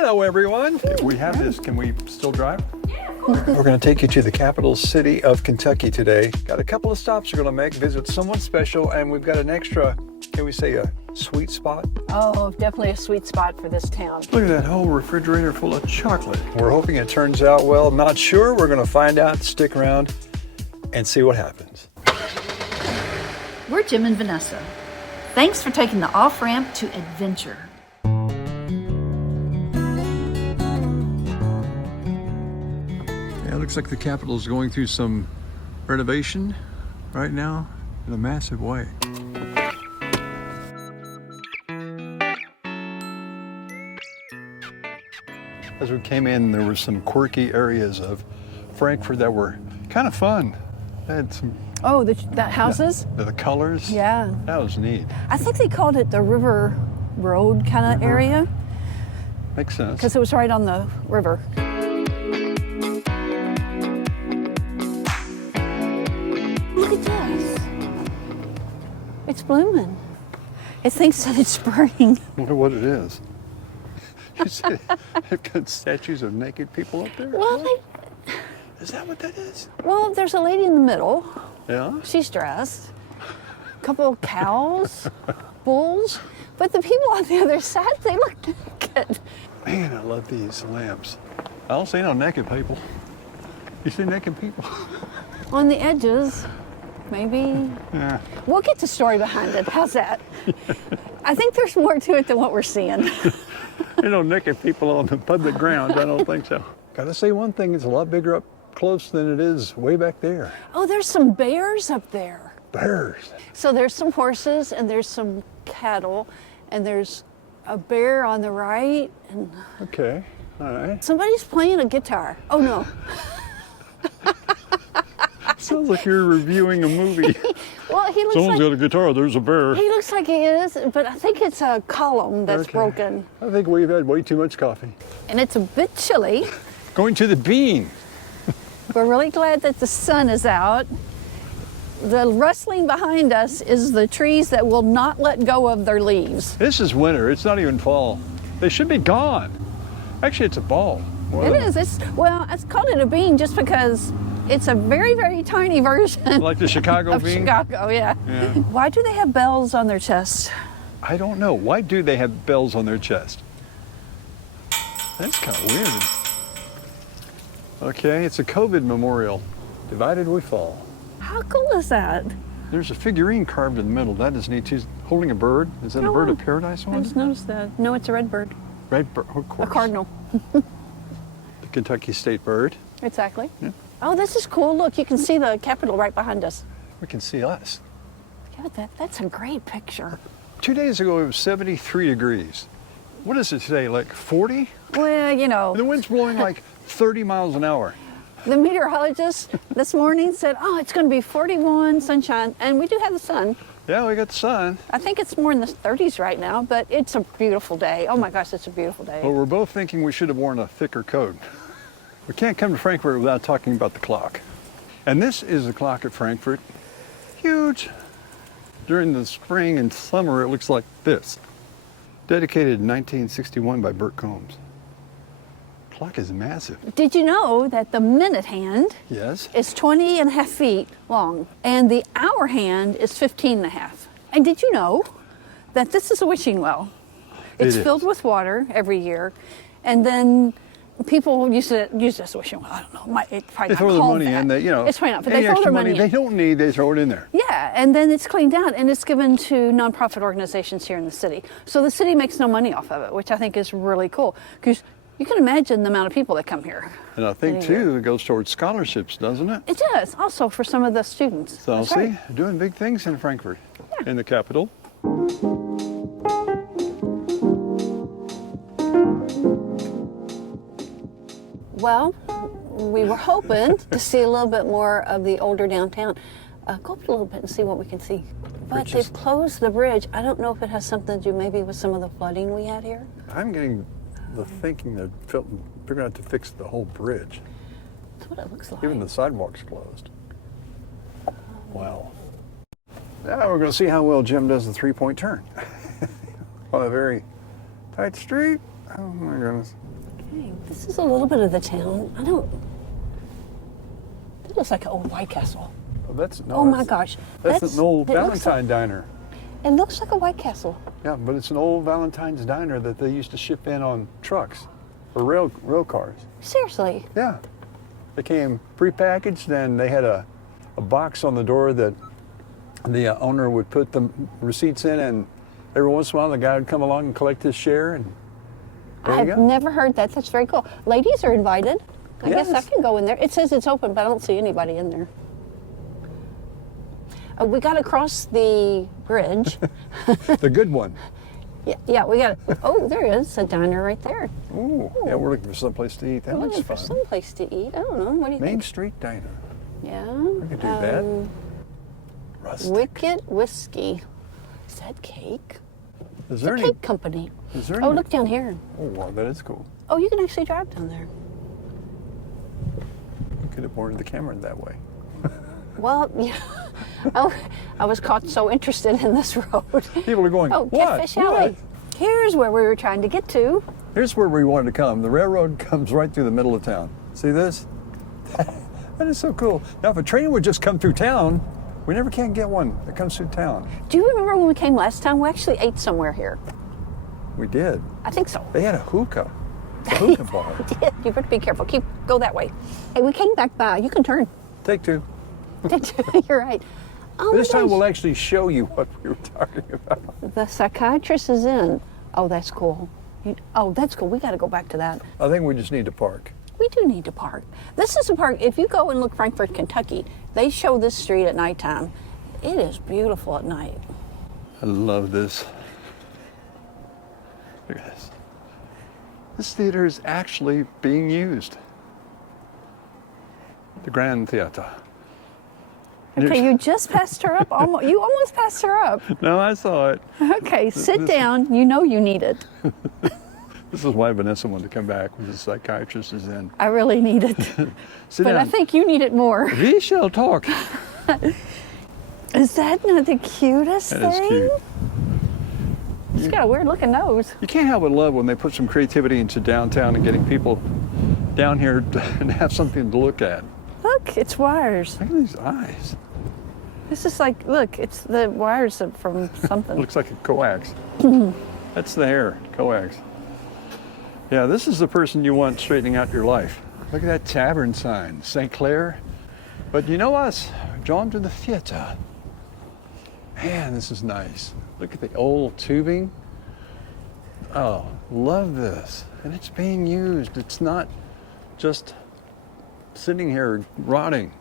Hello, everyone. We have this. Can we still drive? We're going to take you to the capital city of Kentucky today. Got a couple of stops we're going to make, visit someone special, and we've got an extra, can we say a sweet spot? Oh, definitely a sweet spot for this town. Look at that whole refrigerator full of chocolate. We're hoping it turns out well. Not sure. We're going to find out. Stick around and see what happens. We're Jim and Vanessa. Thanks for taking the off-ramp to adventure. Yeah, it looks like the Capitol is going through some renovation right now in a massive way. As we came in, there were some quirky areas of Frankfurt that were kind of fun. They had some... Oh, the houses? The colors? Yeah. That was neat. I think they called it the River Road kind of area. Makes sense. Because it was right on the river. Look at this. It's blooming. It thinks that it's spring. I wonder what it is. You said they've got statues of naked people up there? Well, Is that what that is? well, there's a lady in the middle. Yeah? She's dressed. A couple of cows, bulls. But the people on the other side, they look naked. Man, I love these lamps. I don't see no naked people. You see naked people? On the edges, maybe. Yeah. We'll get the story behind it. How's that? I think there's more to it than what we're seeing. You know, naked people on the public grounds, I don't think so. Gotta say one thing, it's a lot bigger up close than it is way back there. Oh, there's some bears up there. Bears. So there's some horses and there's some cattle and there's a bear on the right and Okay, all right. somebody's playing a guitar. Oh no. Sounds like you're reviewing a movie. Well, he looks Someone's like got a guitar, there's a bear. he looks like he is, but I think it's a column that's Okay. broken. I think we've had way too much coffee. And it's a bit chilly. Going to the Bean. We're really glad that the sun is out. The rustling behind us is the trees that will not let go of their leaves. This is winter, it's not even fall. They should be gone. Actually, it's a ball. It is. It's called it a bean just because it's a very, very tiny version Like the Chicago of bean? Chicago, yeah. Why do they have bells on their chest? I don't know. Why do they have bells on their chest? That's kind of weird. Okay, it's a COVID memorial. Divided we fall. How cool is that? There's a figurine carved in the middle. That is neat. She's holding a bird. Is that a Oh, bird wow. of paradise I one? just noticed that. No, it's a red bird. Red bird, of course. A cardinal. The Kentucky state bird. Exactly. Yeah. Oh, this is cool. Look, you can see the Capitol right behind us. We can see us. Yeah, that's a great picture. 2 days ago, it was 73 degrees. What is it today, like 40? Well, you know, The wind's blowing like 30 miles an hour. the meteorologist this morning said, oh, it's going to be 41, sunshine, and we do have the sun. Yeah, we got the sun. I think it's more in the 30s right now, but it's a beautiful day. Oh my gosh, it's a beautiful day. But we're both thinking we should have worn a thicker coat. We can't come to Frankfurt without talking about the clock. And this is the clock at Frankfurt. Huge. During the spring and summer, it looks like this. Dedicated in 1961 by Burt Combs. Clock is massive. Did you know that the minute hand Yes. is 20 and a half feet long and the hour hand is 15 and a half? And did you know that this is a wishing well? It's It is. filled with water every year, and then people use this wishing well. I don't know. It's probably They not throw their called money that. in. They, you know, it's probably not, but any they throw extra their money they in. don't need, they throw it in there. Yeah, and then it's cleaned out and it's given to nonprofit organizations here in the city. So the city makes no money off of it, which I think is really cool because you can imagine the amount of people that come here. And I think, Any too, year. it goes towards scholarships, doesn't it? It does, also for some of the students. So, That's see, right. doing big things in Frankfurt, in the capital. Well, we were hoping to see a little bit more of the older downtown. Go up a little bit and see what we can see. But Bridges. they've closed the bridge. I don't know if it has something to do maybe with some of the flooding we had here. I'm getting the thinking they're figuring out to fix the whole bridge. That's what it looks like. Even the sidewalk's closed. Wow. Now we're going to see how well Jim does the three-point turn. On a very tight street. Oh my goodness. Okay, this is a little bit of the town. That looks like an old White Castle. Oh, that's no. Oh my gosh. That's an old it looks Valentine diner. It looks like a White Castle. Yeah, but it's an old Valentine's diner that they used to ship in on trucks or rail cars. Seriously. Yeah. They came prepackaged and they had a box on the door that the owner would put the receipts in, and every once in a while the guy would come along and collect his share, and there you I've go. never heard that. That's very cool. Ladies are invited. I guess I Yes. can go in there. It says it's open, but I don't see anybody in there. We got to cross the bridge. The good one. Yeah, we got. Oh, there is a diner right there. Ooh, yeah, we're looking for someplace to eat. That We're looks looking for fun. some place to eat. I don't know. What do you Main think? Street Diner. Yeah. We could do that. Rustic. Wicked Whiskey. Is that cake? Is The there any? cake company. Is there Oh, any? look down here. Oh, wow, that is cool. Oh, you can actually drive down there. We could have boarded the camera that way. Well, yeah. Oh, I was caught so interested in this road. People are going, Oh, what? Catfish Alley. Here's where we were trying to get to. Here's where we wanted to come. The railroad comes right through the middle of town. See this? That is so cool. Now, if a train would just come through town, we never can get one that comes through town. Do you remember when we came last time? We actually ate somewhere here. We did. I think so. They had a hookah bar. You better be careful. Go that way. Hey, we came back by. You can turn. Take two. You're right. Oh, This my time gosh. we'll actually show you what we were talking about. The psychiatrist is in. Oh, that's cool. Oh, that's cool. We got to go back to that. I think we just need to park. We do need to park. This is a park. If you go and look Frankfort, Kentucky, they show this street at nighttime. It is beautiful at night. I love this. Look at this. This theater is actually being used. The Grand Theater. Okay, you just passed her up. You almost passed her up. No, I saw it. Okay, sit down. You know you need it. This is why Vanessa wanted to come back, when the psychiatrist is in. I really need it. Sit But down. I think you need it more. We shall talk. Is that not the cutest That thing? is cute. She's got a weird looking nose. You can't help but love when they put some creativity into downtown and getting people down here to have something to look at. Look, it's wires. Look at these eyes. This is like, look, it's the wires from something. Looks like a coax. That's the hair, coax. Yeah, this is the person you want straightening out your life. Look at that tavern sign, St. Clair. But you know us, drawn to the theater. Man, this is nice. Look at the old tubing. Oh, love this. And it's being used. It's not just sitting here rotting.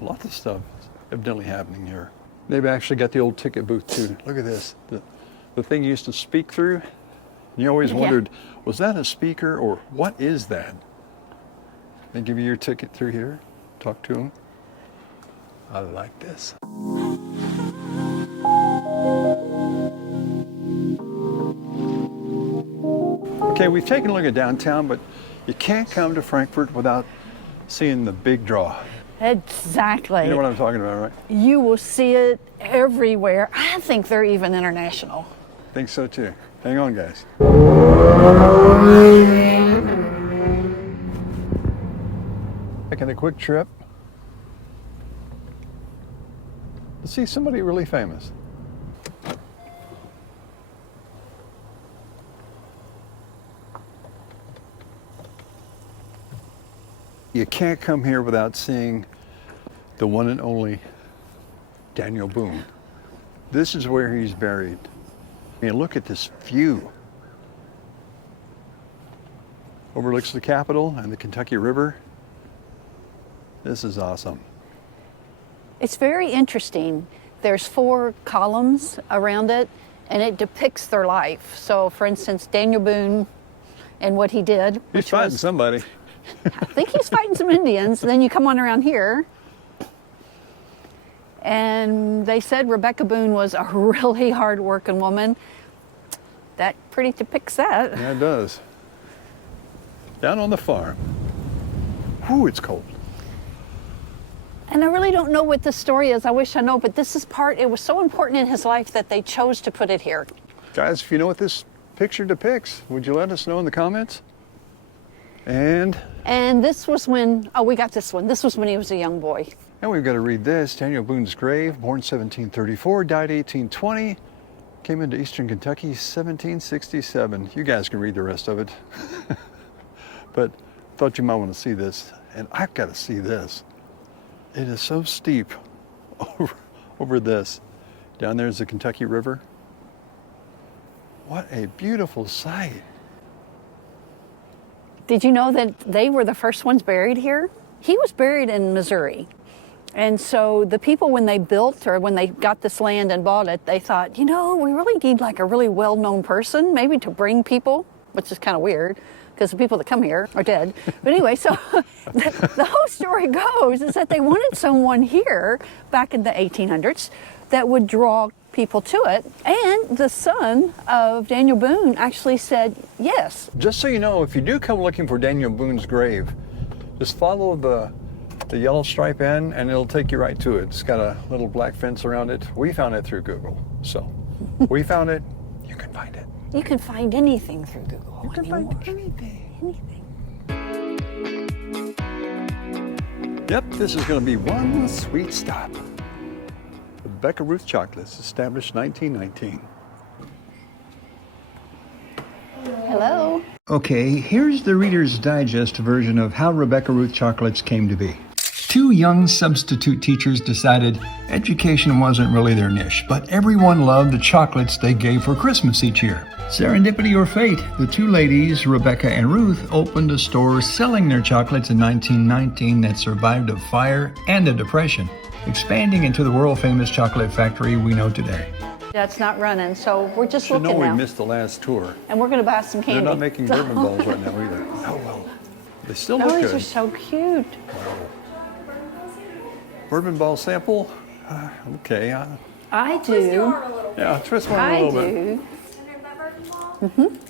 Lots of stuff is evidently happening here. They've actually got the old ticket booth too. Look at this. The thing you used to speak through. You always Yeah. wondered, was that a speaker or what is that? They give you your ticket through here. Talk to them. I like this. Okay, we've taken a look at downtown, but you can't come to Frankfort without seeing the big draw. Exactly. You know what I'm talking about, right? You will see it everywhere. I think they're even international. Think so too. Hang on, guys. Taking a quick trip to see somebody really famous. You can't come here without seeing the one and only Daniel Boone. This is where he's buried. I mean, look at this view. Overlooks the Capitol and the Kentucky River. This is awesome. It's very interesting. There's 4 columns around it, and it depicts their life. So, for instance, Daniel Boone and what he did. He's which fighting was, somebody. I think he's fighting some Indians. Then you come on around here, and they said Rebecca Boone was a really hard-working woman. That pretty depicts that. Yeah, it does. Down on the farm. Whew, it's cold. And I really don't know what the story is. I wish I know, but this is it was so important in his life that they chose to put it here. Guys, if you know what this picture depicts. Would you let us know in the comments? And this was when, oh, we got this one. This was when he was a young boy. we've got to read this. Daniel Boone's grave, born 1734, died 1820, came into Eastern Kentucky 1767. You guys can read the rest of it. But thought you might want to see this, and I've got to see this. It is so steep over this. Down there's the Kentucky River. What a beautiful sight. Did you know that they were the first ones buried here? He was buried in Missouri. And so the people, when they built or when they got this land and bought it, they thought, you know, we really need like a really well-known person, maybe to bring people, which is kind of weird because the people that come here are dead. But anyway, so the whole story goes is that they wanted someone here back in the 1800s that would draw people to it. And the son of Daniel Boone actually said yes. Just so you know, if you do come looking for Daniel Boone's grave, just follow the yellow stripe in and it'll take you right to it. It's got a little black fence around it. We found it through Google. So we found it, you can find it. You can find anything through Google. You can find anything. Yep, this is going to be one sweet stop. Rebecca Ruth Chocolates, established 1919. Hello. Okay, here's the Reader's Digest version of how Rebecca Ruth Chocolates came to be. Two young substitute teachers decided education wasn't really their niche, but everyone loved the chocolates they gave for Christmas each year. Serendipity or fate, the two ladies, Rebecca and Ruth, opened a store selling their chocolates in 1919 that survived a fire and a depression, expanding into the world-famous chocolate factory we know today. That's not running, so we're just You know looking we now. missed the last tour. And we're going to buy some candy. They're not making bourbon balls right now either. Oh well, they still look Oh, these good. are so cute. Bourbon ball sample? Okay. I Twist your do. arm a little bit. Yeah, twist one a I little bit. do. Under that bourbon ball,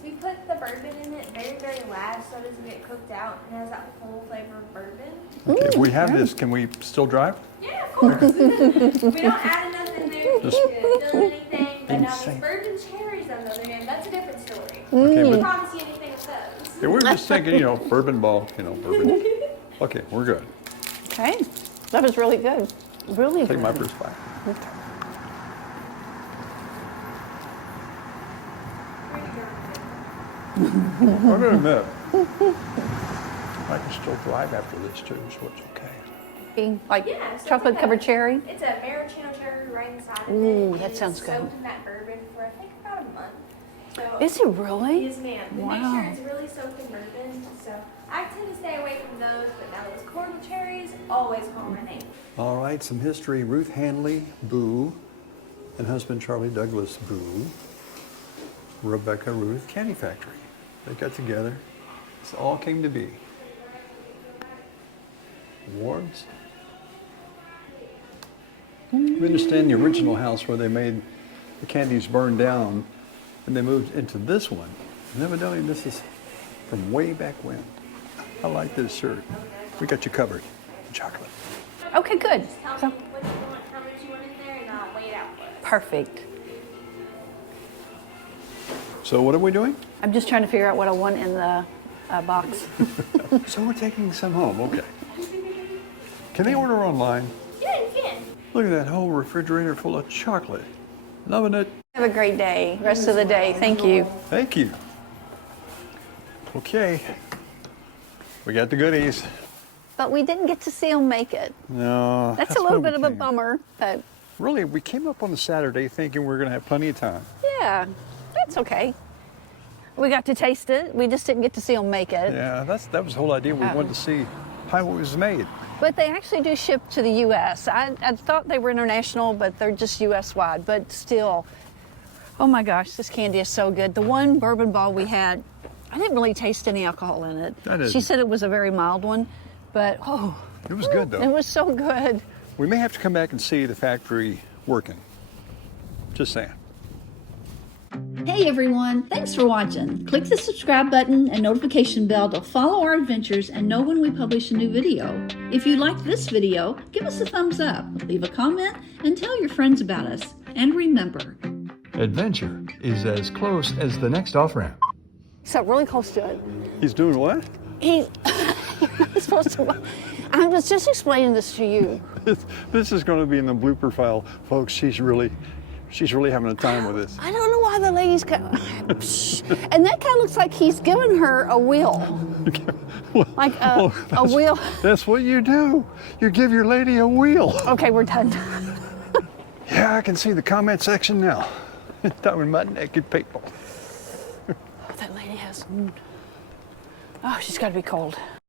we put the bourbon in it very, very last so it doesn't get cooked out and has that full flavor of bourbon. Okay, if we have this, can we still drive? Yeah, of course. We don't add enough in there to fill anything. But now Insane. these bourbon cherries, on the other hand, that's a different story. Okay, I but promise you anything with those. yeah, we're just thinking, bourbon ball, bourbon. Okay, we're good. Okay. That was really good. Really Take good. my first bite. I gotta admit, I can still drive after this too, so it's okay. Like Yeah, so chocolate it's covered cherry. It's a maraschino cherry right inside of it. Ooh, and that sounds it's good. soaked in that bourbon for I think about a month. So Is it really? yes, ma'am. And make Wow. sure it's really soaked in bourbon. So I tend to stay away from those, but now those cordial cherries always call my name. All right, some history. Ruth Handley Boo and husband Charlie Douglas Boo, Rebecca Ruth Candy Factory. They got together. This all came to be. Awards. We understand the original house where they made the candies burn down and they moved into this one. And evidently this is from way back when. I like this shirt. We got you covered. Chocolate. Okay, good. Tell So, me what you want, how much you want in there, and I'll weigh it out for us. perfect. So what are we doing? I'm just trying to figure out what I want in the box. So we're taking some home, okay. Can they order online? Yeah, you can. Look at that whole refrigerator full of chocolate. Loving it. Have a great day. Rest of the day. Thank you. Thank you. Okay. We got the goodies. But we didn't get to see them make it. No. That's a little why bit we of a came. bummer, but Really, we came up on a Saturday thinking we were going to have plenty of time. yeah, that's okay. We got to taste it. We just didn't get to see them make it. Yeah, that was the whole idea. We wanted to see how it was made. But they actually do ship to the U.S. I thought they were international, but they're just U.S. wide. But still, oh my gosh, this candy is so good. The one bourbon ball we had, I didn't really taste any alcohol in it. I didn't. She said it was a very mild one, but It was good, it though. was so good. We may have to come back and see the factory working. Just saying. Hey everyone, thanks for watching. Click the subscribe button and notification bell to follow our adventures and know when we publish a new video. If you liked this video, give us a thumbs up, leave a comment, and tell your friends about us. And remember, Adventure is as close as the next off-ramp. So really close to it. He's doing what? He, you're not supposed to. I was just explaining this to you. This is going to be in the blooper file, folks. She's really having a time with this. I don't know why the lady's got. And that guy looks like he's giving her a wheel. Like a wheel. That's what you do. You give your lady a wheel. Okay, we're done. Yeah, I can see the comment section now. Talking about naked people. That lady has. Oh, she's got to be cold.